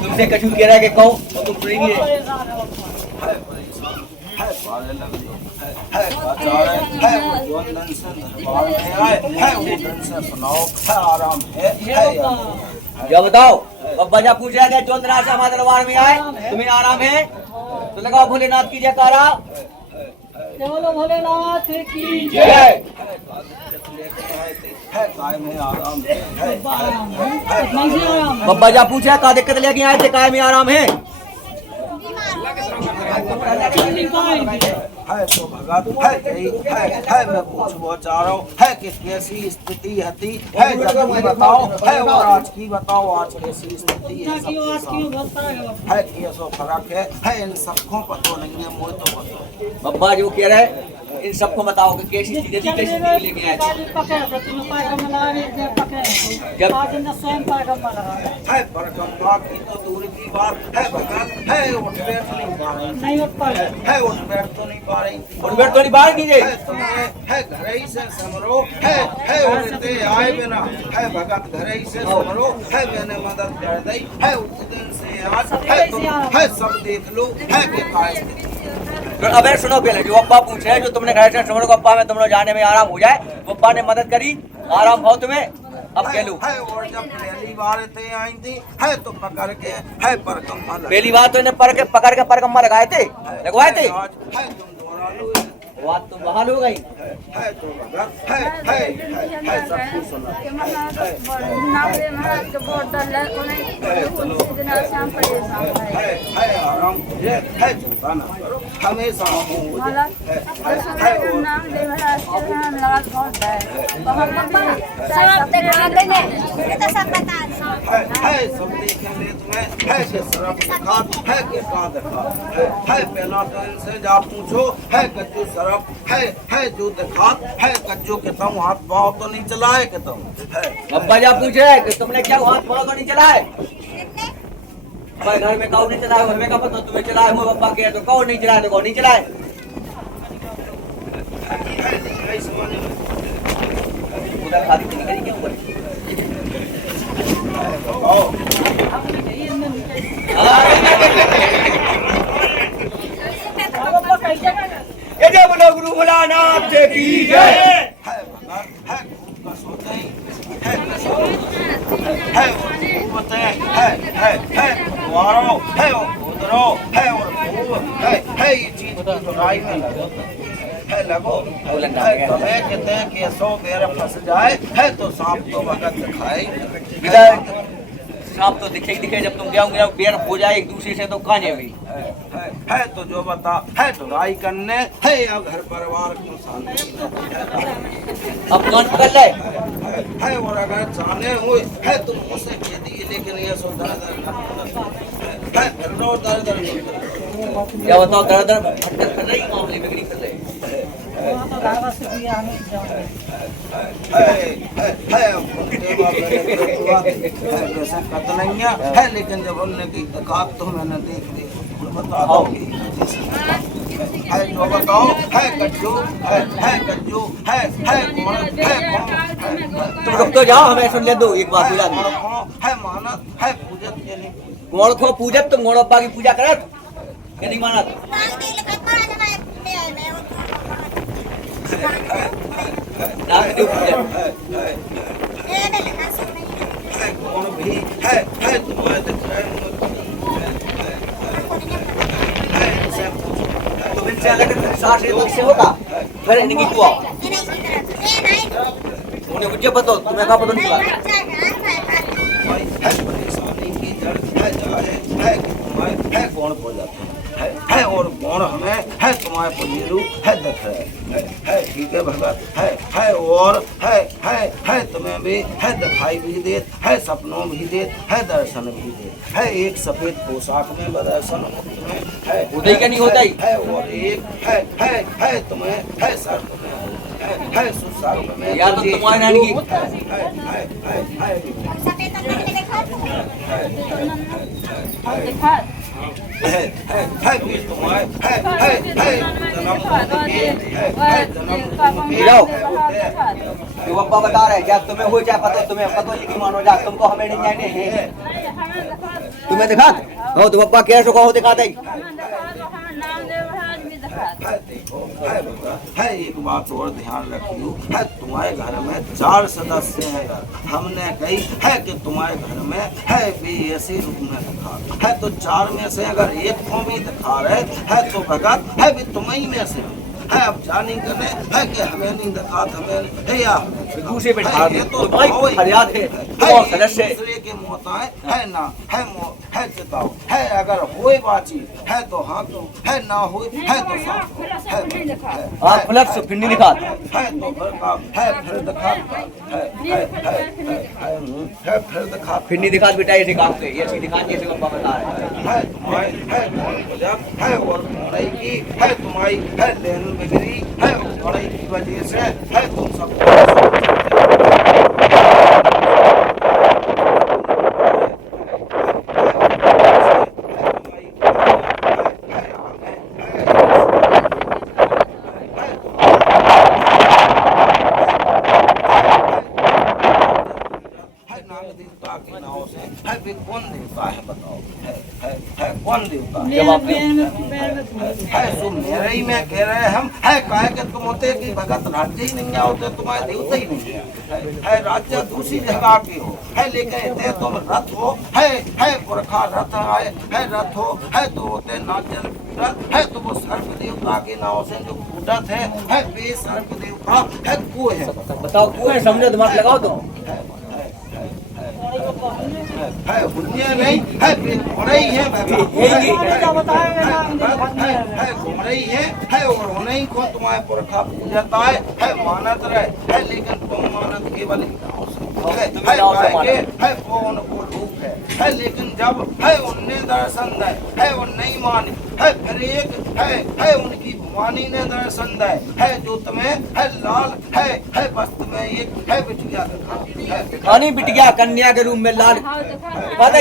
तुमसे कछु कह रहा है कि कहो तो तुम सुनेंगे। जब बताओ बब्बा जा पूछ रहा है चौंदना से हमारे दरबार में आए तुम्हें आराम है तो लगाओ भोलेनाथ की जयकारा। बोलो भोलेनाथ की जय। बब्बा जा पूछा का दिक्कत लेके आए थे काय में आराम है। है तो भगत है मैं पूछना चाह रहा हूँ है कि कैसी स्थिति हती है जब की बताओ है और आज की बताओ आज कैसी स्थिति है कैसो फर्क है इन सबको पता नहीं है मुझे तो पता। बब्बा जो कह रहे हैं इन सबको बताओ कि कैसी स्थिति कैसी लेके आए थे। है परकम्मा की तो दूर की बात है भगत है उठ बैठ नहीं पा रही है उठ बैठ तो नहीं पा रही और बैठ तो नहीं बाहर कीजिए है घर ही से समरो है उड़ते आए बिना है भगत घर ही से समरो है मैंने मदद कर दी है उस दिन से आज है तुम है सब देख लो है कि अबे सुनो पहले जो अब्बा पूछे जो तुमने घर से समरो को अब्बा में तुम लोग जाने में आराम हो जाए वो अब्बा ने मदद करी आराम हो तुम्हें अब कह लूं है और जब पहली बार थे आई थी है तो पकड़ के है परकम्मा पहली बार तो इन्हें पकड़ के परकम्मा लगाए थे लगवाए थे है तुम दोनों लोग बात तो बहाल हो गई है तो भगत है सब कुछ सुना है आराम है चिंता ना करो हमेशा है सब देखेंगे तुम्हें है कि सरफ दिखा है कि कहाँ दिखा है पहला तो इनसे जा पूछो है कच्चू सरफ है जो दिखा है कच्चू के तुम हाथ पाँव तो नहीं चलाए कि तुम अब्बा जा पूछे कि तुमने क्या हाथ पाँव तो नहीं चलाए घर में कौन नहीं चलाए घर में का पता तुम्हें चलाए मुँह अब्बा के तो कौन नहीं चलाए तो कौन नहीं चलाए उधर खाली नहीं करी क्यों बोले ये जब बोलो गुरु भोलानाथ की जय है लगो कहते हैं कि 100 बेर फंस जाए है तो सांप तो भगत दिखाए सांप तो दिखे जब तुम जाओगे बेर हो जाए एक दूसरे से तो कहाँ जाएगी है तो जो बता है तो राई करने है या घर परिवार को शांति अब कौन कर ले है और अगर जाने हुए है तो मुझसे कह दिए लेकिन ये सो दर है दर क्या बताओ दर कर रही मामले बिगड़ी कर रही है लेकिन जब हमने की तकात तो मैंने देख ली बताओ है जो बताओ है कज्जू है कज्जू है कौन तुम रुक तो जाओ हमें सुन ले दो एक बात है मानत है पूजत के लिए गोड़ को पूजत तुम गोड़ अब्बा की पूजा करत ये नहीं मानत कौन भी है तुम्हारे तुम इनसे अलग साथ से होगा फिर इनकी कुआ उन्हें मुझे बताओ तुम्हें कहाँ पता नहीं परेशानी की जड़ है कौन बोला है और कौन हमें है तुम्हारे पुजीरू है देख रहे है ठीक है भगत है और है तुम्हें भी है दिखाई भी दे है सपनों भी दे है दर्शन भी दे है एक सफेद पोशाक में दर्शन तुम्हें है उदय का नहीं होता ही है और एक है तुम्हें है सर है सुसार में यार तो तुम्हारी नानी की है है भी तुम्हारे है जन्म के है जन्म के जाओ। तो बप्पा बता रहे क्या तुम्हें हो चाहे पता तुम्हें पता यकीन मानो जा तुमको हमें नहीं जाने हैं तुम्हें दिखा हो तो बप्पा क्या सो दिखा दे देखो है एक बात और ध्यान रखियो है तुम्हारे घर में 4 सदस्य हैं हमने कही है कि तुम्हारे घर में है भी ऐसे रूप में दिखा है तो 4 में से अगर एक को भी दिखा रहे है तो भगत है भी तुम्हें में से है अब जानी करने है कि हमें नहीं दिखा हमें है या दूसरे पे ढाल ये तो भाई फरियाद है और सदस्य दूसरे के मोहताए है ना है चिताओ है अगर होए बाची है तो हाँ तो है ना होए है तो आप फ्लक्स फिर नहीं दिखा है तो फिर का है फिर दिखा है फिर दिखा फिर नहीं दिखा बेटा ऐसे काम से ये दिखा जैसे बप्पा बता रहे है तुम्हारी है कौन वजह है और पढ़ाई की है तुम्हारी है लेन बिगड़ी है पढ़ाई की वजह से है तुम सब कौन देवता है बताओ है कौन देवता है सो मेरे ही में कह रहे हम है कहे कि तुम होते कि भगत राज्य ही नहीं होते तुम्हारे देवता ही नहीं है राज्य दूसरी जगह के हो है लेकिन तुम रथ हो है पुरखा रथ आए है रथ हो है तो होते नाचन है तो वो सर्प देवता के नाम से जो फूटत है वे सर्प देवता है को है बताओ को है समझो दिमाग लगाओ तुम है बुनिया नहीं है घोड़ा ही है घोड़ा ही है और होना ही को तुम्हारे पुरखा पूजता है मानत रहे है लेकिन तुम मानत केवल है कौन को रूप है लेकिन जब है उनने दर्शन दे है उन नहीं मानी है फिर एक है उनकी भवानी ने दर्शन दे है जो तुम्हें है लाल है वस्त्र में एक है बिटिया दिखानी बिटिया कन्या के रूप में लाल है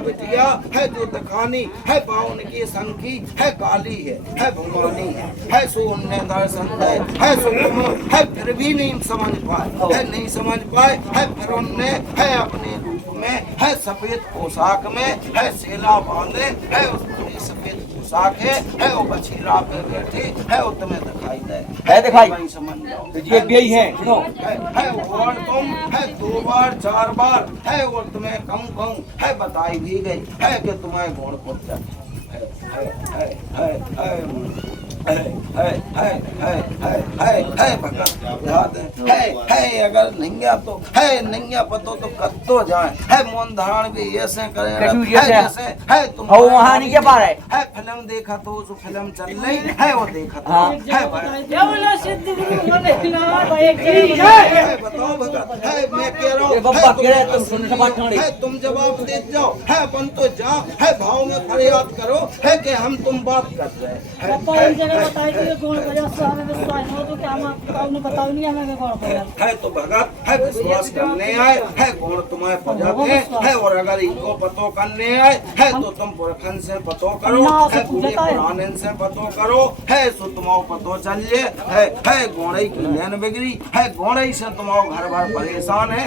बिटिया है जो दिखानी है बाउन की संखी है काली है भगवानी है सो उनने दर्शन दे है सो तुम है फिर भी नहीं समझ पाए है नहीं समझ पाए है फिर उनने है अपने रूप में है सफेद पोशाक में है सेला बांधे है उसमें सफेद पोशाक है वो बछीरा पे बैठे है वो तुम्हें दिखाई दे है दिखाई नहीं समझ जाओ ये यही है सुनो है और तुम है 2 बार 4 बार है और तुम्हें कम है बताई भी गई है कि तुम्हारे गुण पुत्र अगर नहीं तो है नहीं पतो तो कत्तो जाए है मोन धारण भी ऐसे करे जैसे है तुम वहाँ नहीं के पा रहे है फिल्म देखा तो उस फिल्म चल रही है वो देखा तो है बताओ भगत है मैं कह रहा हूँ है तुम जवाब दे जाओ है अपन तो जाओ है भाव में फरियाद करो है कि हम तुम बात कर रहे है तो भगत है विश्वास करने आए है कौन तुम्हें बजाते है और अगर इनको पतो करने आए है तो तुम पुरखन से पतो करो है पूरे पुराने से पतो करो है सो तुम्हारो पतो चलिए है गोड़ई की लेन बिगड़ी है गोड़ई से तुम्हारो घर भर परेशान है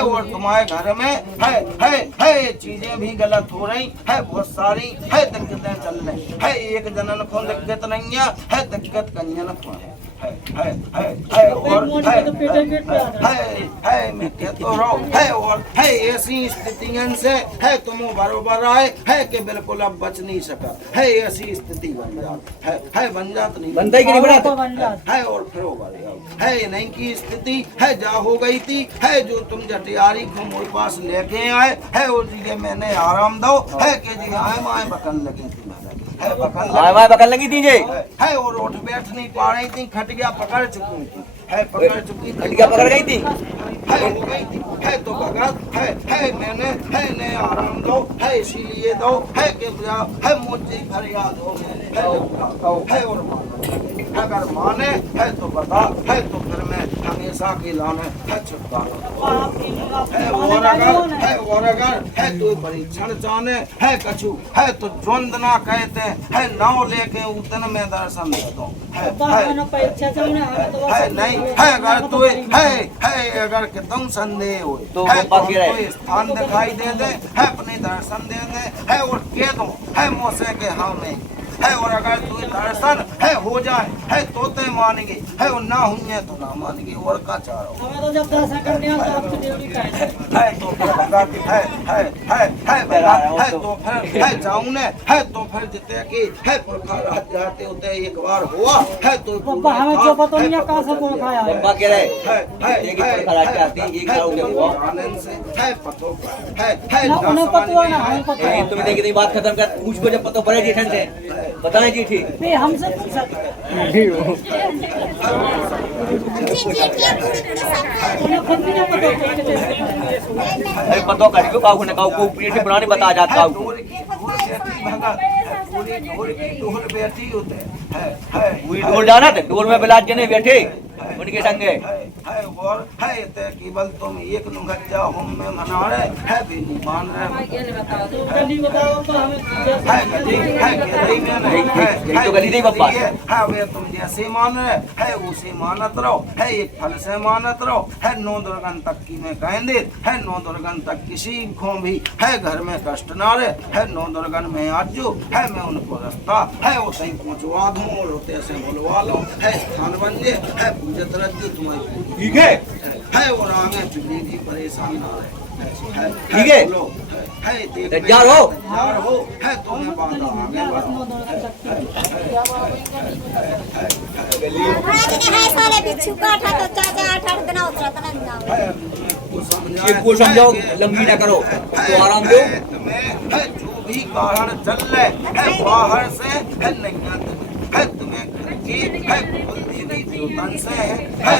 और तुम्हारे घर में है चीजें भी गलत हो रही है बहुत सारी है दिक्कतें चल रही है एक जनन को दिक्कत नहीं है दिक्कत कन्या को मैं कहता रहो है और है ऐसी स्थितियों से है तुम बरोबर आए है कि बिल्कुल अब बच नहीं सका है ऐसी स्थिति बन जात है बन जात नहीं बनता की नहीं बनाता है और फिर है नहीं की स्थिति है जा हो गई थी है जो तुम जटियारी को मेरे पास लेके आए है और जी मैंने आराम दो है कि जी आए माए बकन लगी थी बकन लगी थी है और उठ बैठ नहीं पा रही थी खटिया पकड़ चुकी थी है पकड़ चुकी खटिया पकड़ गई थी है हो गई थी है तो भगत है मैंने है ने आराम दो है इसीलिए दो है कि है मुझे फरियाद हो है और अगर माने है तो बता है तो फिर मैं हमेशा के लाने है छुटकारा आपकी है और अगर है तो परीक्षण जाने है कछु है तो द्वंद ना कहते है नाव लेके उतन में दर्शन दे दो है परीक्षा चलने हमें तो है नहीं है अगर तो है अगर कि तुम संदेह हो तो है वो बाकी रहे। कोई स्थान दिखाई दे दे है अपने दर्शन दे दे है और कह दो है मोसे के हाँ में है और अगर तू दर्शन है हो जाए है तो ते मानेंगे है और ना हुए तो ना मानेंगे और का चारो हमें तो जब दर्शन करने आए तो आपसे ड्यूटी का है तो फिर है तो फिर है जाऊं ने है तो फिर जिते की है पुरखा रात जाते होते एक बार हुआ है तो पापा हमें जो पता नहीं कहां से बोल खाया है पप्पा कह रहे एक ही खराब चाहती एक करोगे वो आनंद से है पतो है ना उन्हें पता है ना हमें पता है तुम देखिए ये बात खत्म कर पूछ को जब पता पड़े जी ठंड से बताएं जी ठीक नहीं हमसे पूछ सकते उन्हें खुद भी नहीं पता अरे पता कर को काऊ ने काऊ को पीठ से पुराने बता जाता हूं ढोल बैठी होते है पूरी ढोल जाना थे ढोल में बिलाज जने बैठे उनके संगे है और है ते केवल तुम एक नुंगज्जा हम में मना रहे है बेईमान रहे गली बताओ तो हमें है गली में नहीं यही तो गली नहीं बप्पा है वे तुम जैसे मान रहे है उसे मानत रहो है एक फल से मानत रहो है 9 दुर्गन तक की में कहेंगे है 9 दुर्गन तक किसी को भी है घर में कष्ट ना रहे है 9 दुर्गन में आज जो है मैं उनको रास्ता है वो सही पहुंचवा दूं और होते से बुलवा लो है स्थान बन जे है पूजत रज्जु तुम्हारी ठीक है और आगे पिछली भी परेशान ना रहे ठीक है है तैयार हो है तुम्हें बात आगे बढ़ो है साले बिच्छू का था तो चाचा 8 दिन उतरा था ना ये को समझाओ लंबी ना करो तो आराम दो तुम्हें जो भी कारण चल रहे है बाहर से है नहीं है तुम्हें घर की है देवी देवतन से है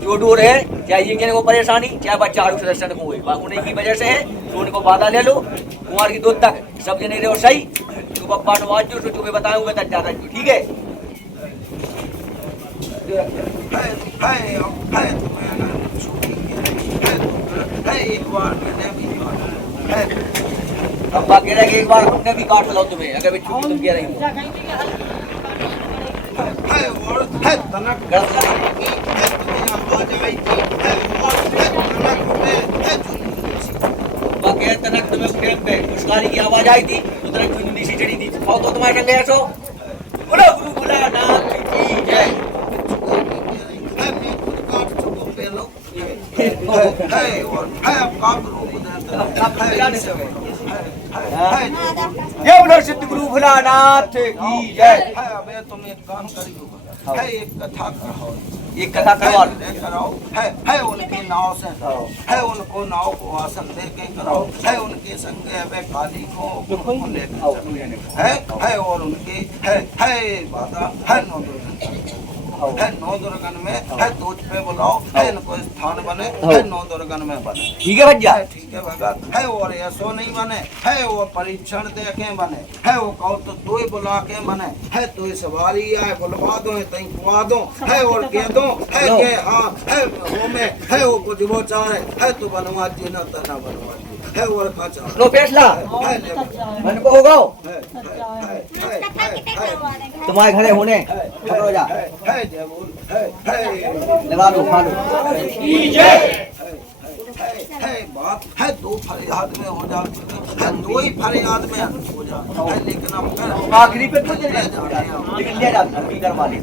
जो डोर है चाहे ये कहने को परेशानी चाहे बच्चा आड़ू सदस्य को हुई उन्हीं की वजह से है तो उनको बाधा ले लो कुमार की दूध तक सब जने रहो सही तो पप्पा नवाज जो तो तुम्हें बताऊंगा तक ज्यादा ठीक है एक बार मैंने भी है पप्पा कह रहे एक बार हमने भी काट लो तुम्हें अगर छुट्टी तुम कह रही हो है और है तनक बाकी तनक तुम्हें उठे पे मुस्कानी की आवाज आई थी तो तनक चुननी सी चढ़ी थी आओ तो तुम्हारे संग ऐसो बोलो गुरु बोला नाथ की जय है मैं खुद काट चुको पहलो है और है आपका रूप जय बोलो सिद्ध गुरु भोलानाथ की जय है अबे तुम एक काम करियो है एक कथा करो एक कथा करवा कराओ है उनके नाव से कराओ है उनको नाव को आसन दे के कराओ है उनके संग वे काली को लेकर है और उनके है बाधा है 9 दुर्गन में है दूध पे बुलाओ है इनको स्थान बने है 9 दुर्गन में बने ठीक है भैया ठीक है भगत है और ऐसो नहीं बने है वो परीक्षण देखे बने है वो कहो तो तू ही बुला के बने है तू ही सवारी आए बुलवा दो तई खुआ दो है और कह दो है के हाँ है वो में है वो कुछ वो चाहे है तो बनवा जी ना तना बनवा है और का चाहे लो फैसला मन को होगा तुम्हारे घरे होने पकड़ो जा है जय बोल है लगा लो खा लो है बात है दो फरियाद में हो जाती है दो ही फरियाद में हो जाता है लेकिन अब आखिरी पे तो लेकिन ले जाते हैं वाले